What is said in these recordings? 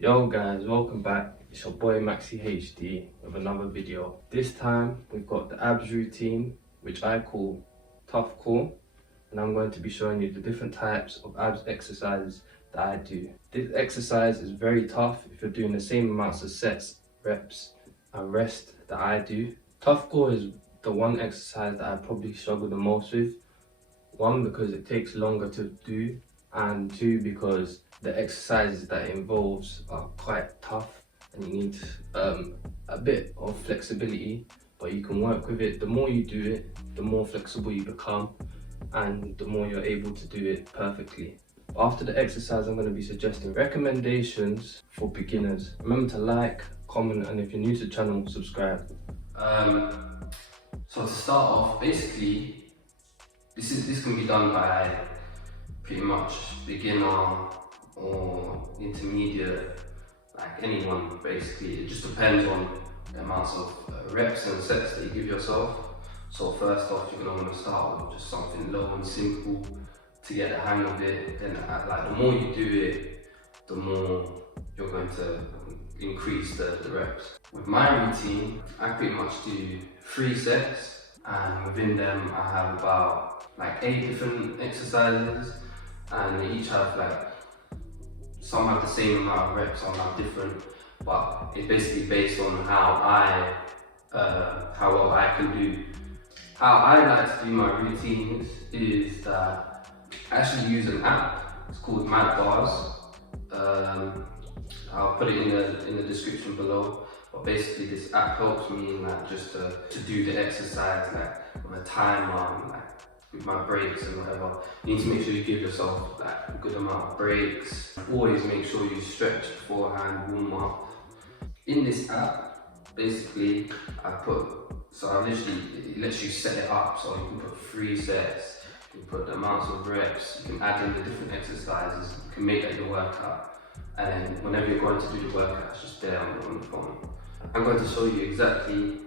Yo guys, welcome back. It's your boy MaXxiiHD with another video. This time we've got the abs routine, which I call tough core, and I'm going to be showing you the different types of abs exercises that I do. This exercise is very tough if you're doing the same amounts of sets, reps and rest that I do. Tough core is the one exercise that I probably struggle the most with. One, because it takes longer to do, and two, because the exercises that it involves are quite tough and you need a bit of flexibility, but you can work with it. The more you do it, the more flexible you become and the more you're able to do it perfectly. After the exercise, I'm going to be suggesting recommendations for beginners. Remember to like, comment, and if you're new to the channel, subscribe. So to start off, basically, this can be done by pretty much beginner or intermediate, like anyone basically. It just depends on the amounts of reps and sets that you give yourself. So first off, you're gonna want to start with just something low and simple to get the hang of it. Then like the more you do it, the more you're going to increase the reps. With my routine, I pretty much do 3 sets, and within them I have about like 8 different exercises, and they each have like, some have the same amount of reps, some have different, but it's basically based on how well I can do. How I like to do my routines is that I actually use an app. It's called MADBARZ. I'll put it in the description below. But basically, this app helps me like just to do the exercise like with a timer, like with my breaks and whatever. You need to make sure you give yourself like a good amount of breaks. Always make sure you stretch beforehand, warm up. In this app, basically, it lets you set it up, so you can put 3 sets, you can put the amounts of reps, you can add in the different exercises, you can make that your workout. And then whenever you're going to do the workout, it's just there on the phone. I'm going to show you exactly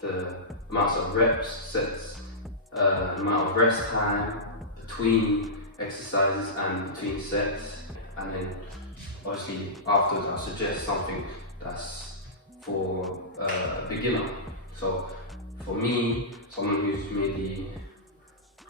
the amounts of reps, sets, amount of rest time between exercises and between sets, and then obviously afterwards I'll suggest something that's for a beginner. So for me, someone who's maybe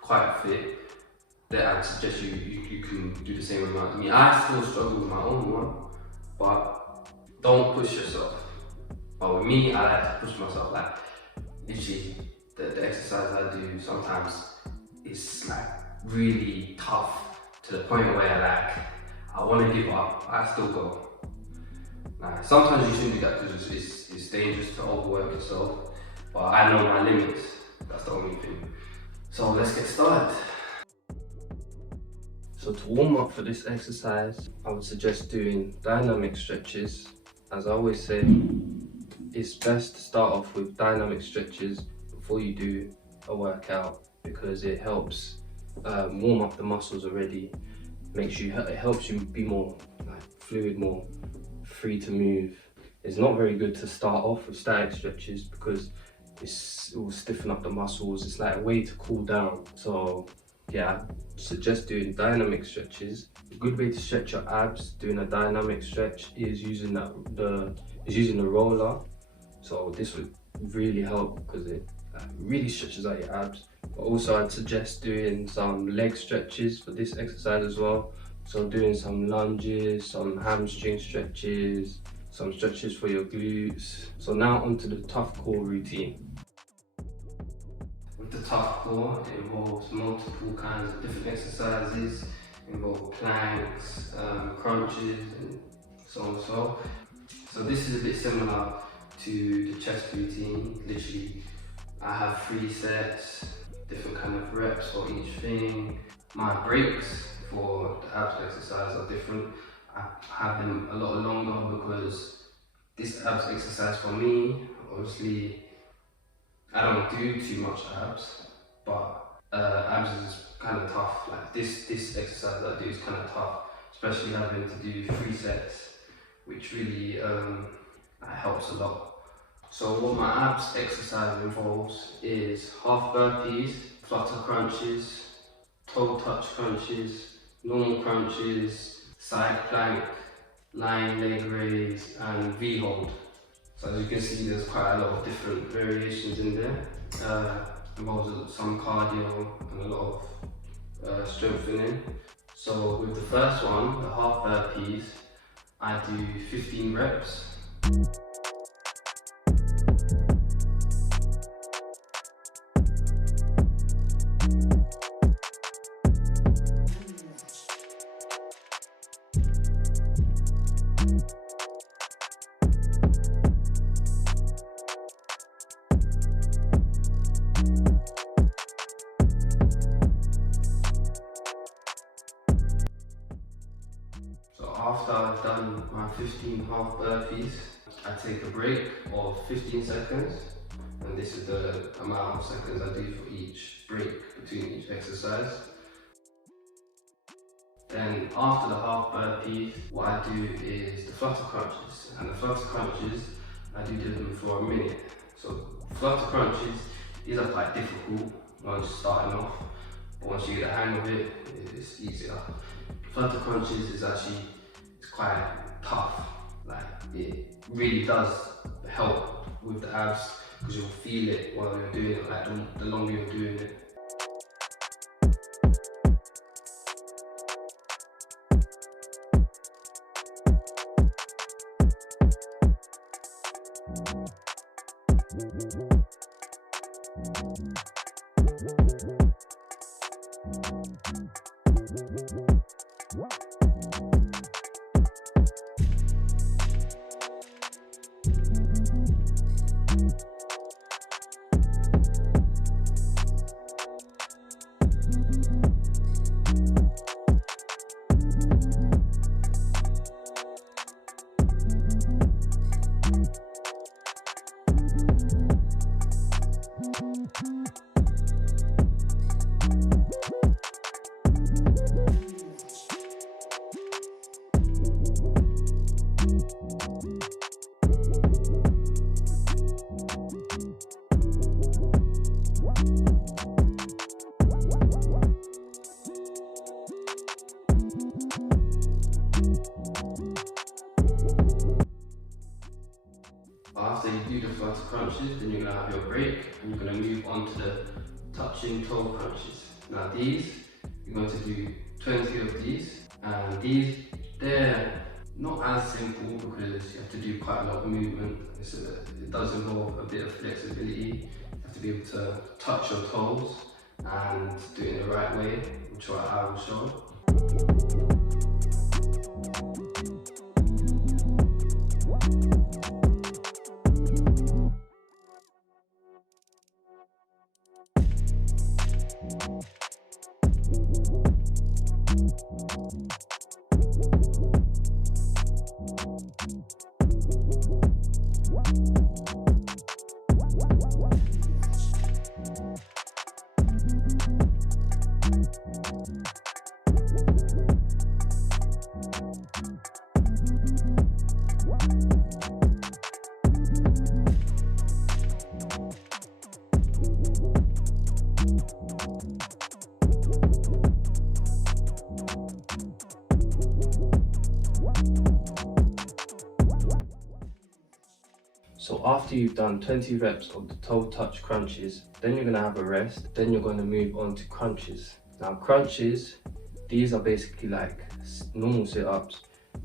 quite fit, then I'd suggest you can do the same amount as me. I still struggle with my own one, but don't push yourself. But with me, I like to push myself. Like literally, the exercise I do sometimes is like really tough to the point where I want to give up. I still go. Like sometimes you shouldn't do that because it's dangerous to overwork yourself. But I know my limits. That's the only thing. So let's get started. So to warm up for this exercise, I would suggest doing dynamic stretches. As I always say, it's best to start off with dynamic stretches before you do a workout, because it helps warm up the muscles already. It helps you be more fluid, more free to move. It's not very good to start off with static stretches because it will stiffen up the muscles. It's like a way to cool down. So yeah, I suggest doing dynamic stretches. A good way to stretch your abs doing a dynamic stretch is using the roller. So this would really help because it really stretches out your abs. But also I'd suggest doing some leg stretches for this exercise as well. So doing some lunges, some hamstring stretches, some stretches for your glutes. So now onto the tough core routine. With the tough core, it involves multiple kinds of different exercises. It involves planks, crunches, and so on and so. So this is a bit similar to the chest routine. Literally, I have 3 sets, different kind of reps for each thing. My breaks for the abs exercise are different. I have them a lot longer because this abs exercise for me, obviously, I don't do too much abs, but abs is kind of tough. Like this exercise that I do is kind of tough, especially having to do 3 sets, which really helps a lot. So what my abs exercise involves is half burpees, flutter crunches, toe touch crunches, normal crunches, side plank, lying leg raise, and V hold. So as you can see, there's quite a lot of different variations in there. Involves some cardio and a lot of strengthening. So with the first one, the half burpees, I do 15 reps. So after I've done my 15 half burpees, I take a break of 15 seconds. And this is the amount of seconds I do for each break between each exercise. Then after the half burpees, what I do is the flutter crunches. And the flutter crunches, I do them for a minute. So flutter crunches, these are quite difficult once starting off. But once you get the hang of it, it's easier. Flutter crunches is actually quite tough. Like, it really does help with the abs because you'll feel it while you're doing it, like the longer you're doing it. After you do the flutter crunches, then you're going to have your break and you're going to move on to the touching toe crunches. Now these, you're going to do 20 of these, and these, they're not as simple because you have to do quite a lot of movement. It does involve a bit of flexibility. You have to be able to touch your toes and do it in the right way, which I will show. So after you've done 20 reps of the toe touch crunches, then you're going to have a rest, then you're going to move on to crunches. Now crunches, these are basically like normal sit-ups,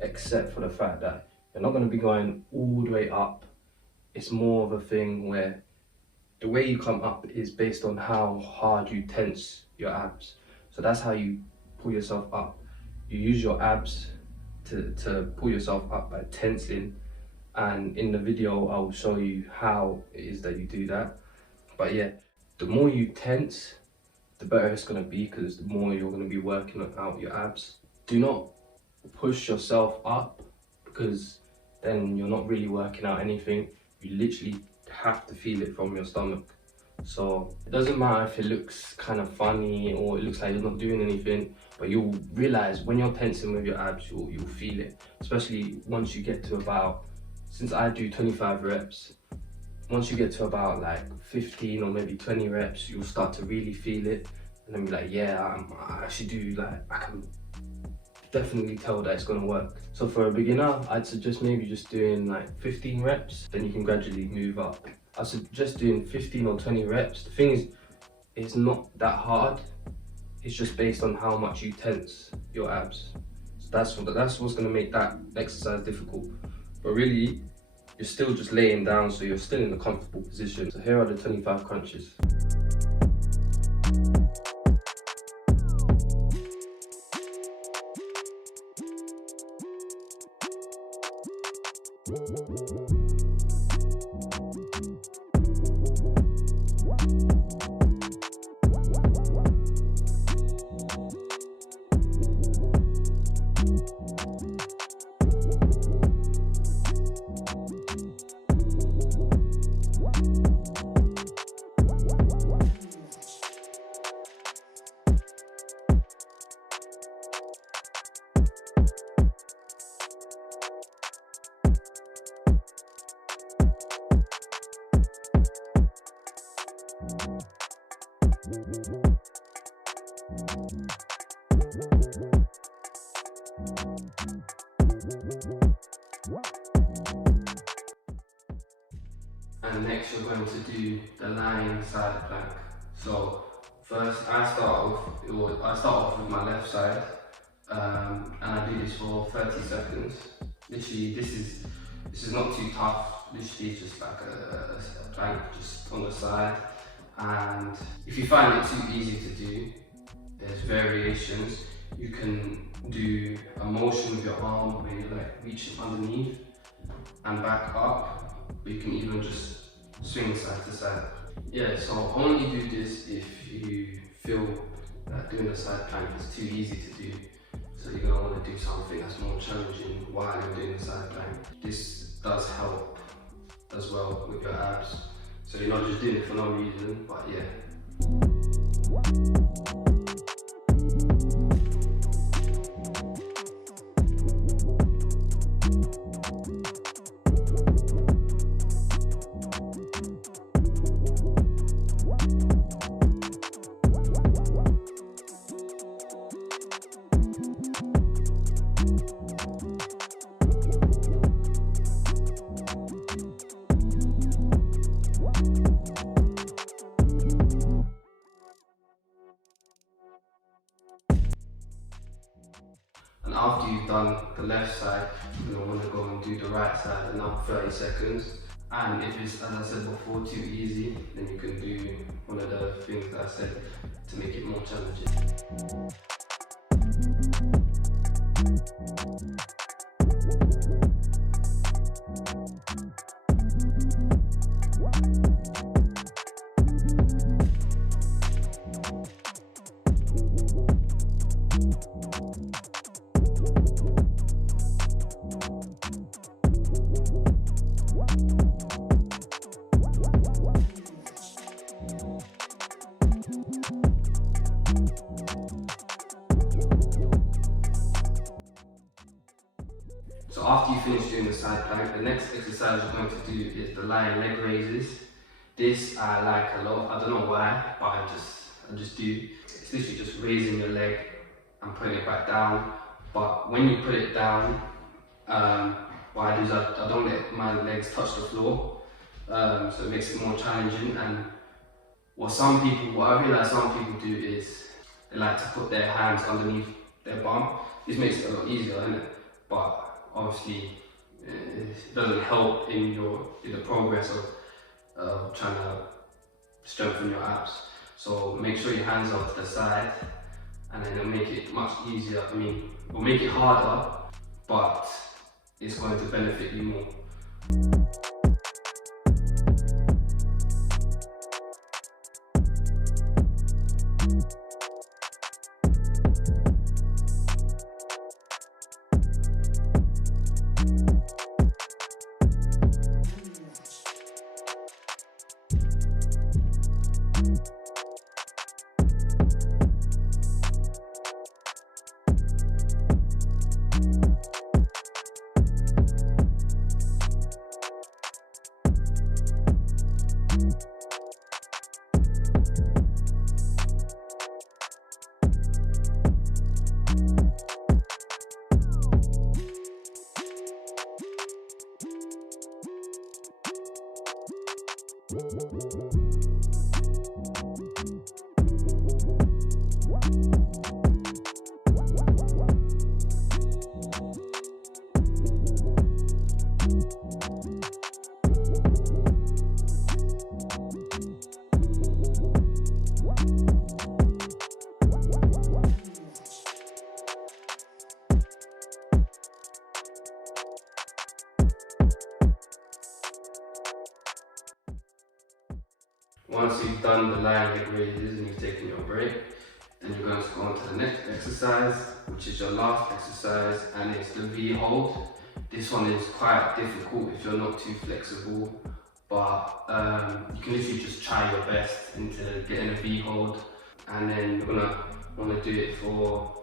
except for the fact that you're not going to be going all the way up. It's more of a thing where the way you come up is based on how hard you tense your abs. So that's how you pull yourself up. You use your abs to pull yourself up by tensing. And in the video I will show you how it is that you do that. But yeah, the more you tense, the better it's going to be, because the more you're going to be working out your abs. Do not push yourself up, because then you're not really working out anything. You literally have to feel it from your stomach. So it doesn't matter if it looks kind of funny or it looks like you're not doing anything, but you'll realize when you're tensing with your abs, you'll feel it, especially once you get to about, since I do 25 reps, once you get to about like 15 or maybe 20 reps, you'll start to really feel it, and then be like, yeah, I actually do, like, I can definitely tell that it's going to work. So for a beginner, I'd suggest maybe just doing like 15 reps, then you can gradually move up. I suggest doing 15 or 20 reps. The thing is, it's not that hard. It's just based on how much you tense your abs. So that's what's going to make that exercise difficult. But really, you're still just laying down, so you're still in a comfortable position. So here are the 25 crunches. And next you're going to do the lying side plank. So first I start off with my left side, and I do this for 30 seconds. Literally this is not too tough. Literally it's just like a plank just on the side. And if you find it too easy to do, there's variations. You can do a motion with your arm where you're like reaching underneath and back up. Or you can even just swing side to side. Yeah, so only do this if you feel that doing the side plank is too easy to do. So you're gonna want to do something that's more challenging while you're doing the side plank. This does help as well with your abs. So you're not just doing it for no reason, but yeah. And after you've done the left side, you're going to want to go and do the right side, another 30 seconds. And if it's, as I said before, too easy, then you can do one of the things that I said to make it more challenging. So after you finish doing the side plank, the next exercise you're going to do is the lying leg raises. This I like a lot. I don't know why, but I just do. It's literally just raising your leg and putting it back down. But when you put it down, what I do is I don't let my legs touch the floor. So it makes it more challenging. And what I realize some people do is they like to put their hands underneath their bum. This makes it a lot easier, isn't it? But obviously it doesn't help in the progress of trying to strengthen your abs. So make sure your hands are to the side, and then it'll make it much easier. I mean, it'll make it harder, but it's going to benefit you more. Once you've done the lying leg raises and you've taken your break, then you're going to go on to the next exercise, which is your last exercise, and it's the V hold. This one is quite difficult if you're not too flexible, but you can literally just try your best into getting a V hold, and then you're gonna want to do it for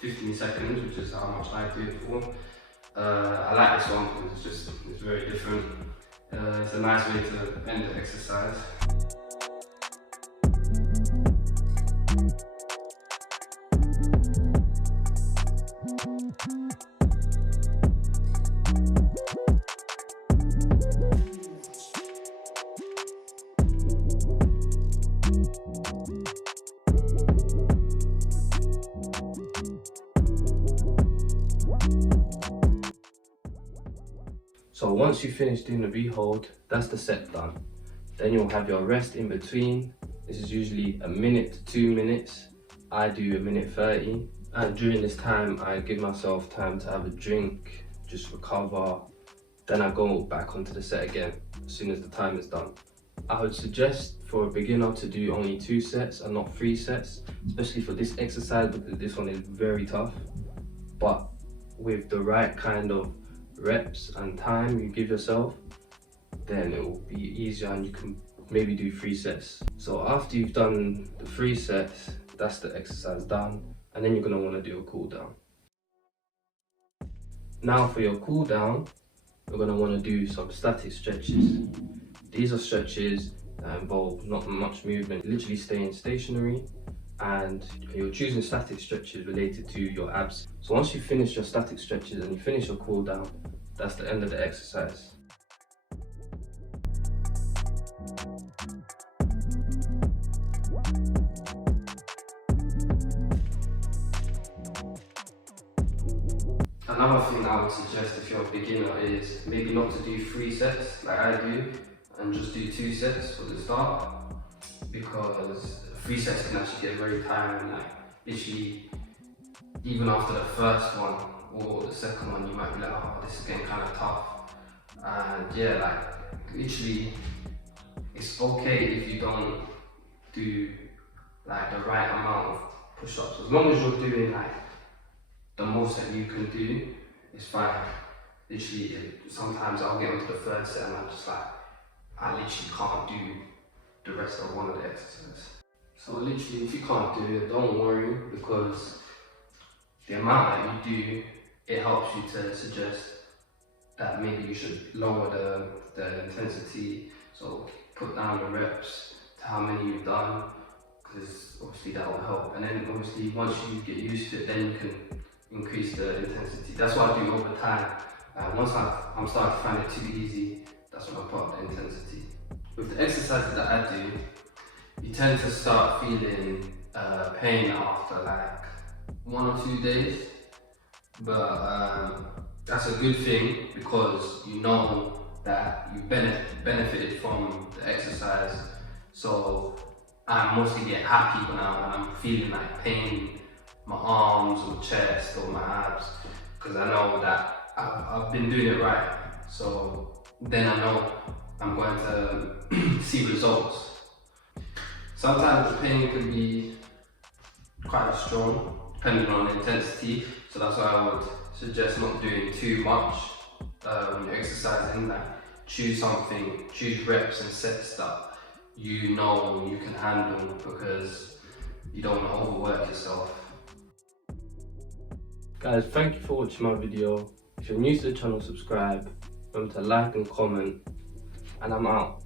15 seconds, which is how much I do it for. I like this one because it's very different. It's a nice way to end the exercise. So once you finish doing the V hold, that's the set done. Then you'll have your rest in between. This is usually 1 minute to 2 minutes. I do 1:30, and during this time I give myself time to have a drink, just recover. Then I go back onto the set again as soon as the time is done. I would suggest for a beginner to do only 2 sets and not 3 sets, especially for this exercise because this one is very tough. But with the right kind of reps and time you give yourself, then it will be easier and you can maybe do 3 sets. So after you've done the 3 sets, that's the exercise done, and then you're going to want to do a cool down. Now for your cool down, you're going to want to do some static stretches. These are stretches that involve not much movement, literally staying stationary, and you're choosing static stretches related to your abs. So once you finish your static stretches and you finish your cool down, that's the end of the exercise. Another thing I would suggest if you're a beginner is maybe not to do 3 sets like I do, and just do 2 sets for the start, because 3 sets can actually get very tiring. Like literally, even after the first one or the second one, you might be like, oh, this is getting kind of tough. And yeah, like literally, it's okay if you don't do like the right amount of push-ups. As long as you're doing like the most that you can do, it's fine. Literally, sometimes I'll get into the 3rd set and I'm just like, I literally can't do the rest of one of the exercises. So literally, if you can't do it, don't worry, because the amount that you do, it helps you to suggest that maybe you should lower the intensity. So put down the reps to how many you've done, because obviously that will help. And then obviously once you get used to it, then you can increase the intensity. That's what I do over time. Once I'm starting to find it too easy, that's when I put up the intensity. With the exercises that I do, you tend to start feeling pain after like 1 or 2 days, but that's a good thing because you know that you benefited from the exercise. So I mostly get happy when I'm feeling like pain, my arms or chest or my abs, because I know that I've been doing it right. So then I know I'm going to see results. Sometimes the pain can be quite strong, depending on the intensity. So that's why I would suggest not doing too much when you're exercising. Like choose something, choose reps and sets that you know you can handle, because you don't want to overwork yourself. Guys, thank you for watching my video. If you're new to the channel, subscribe, remember to like and comment, and I'm out.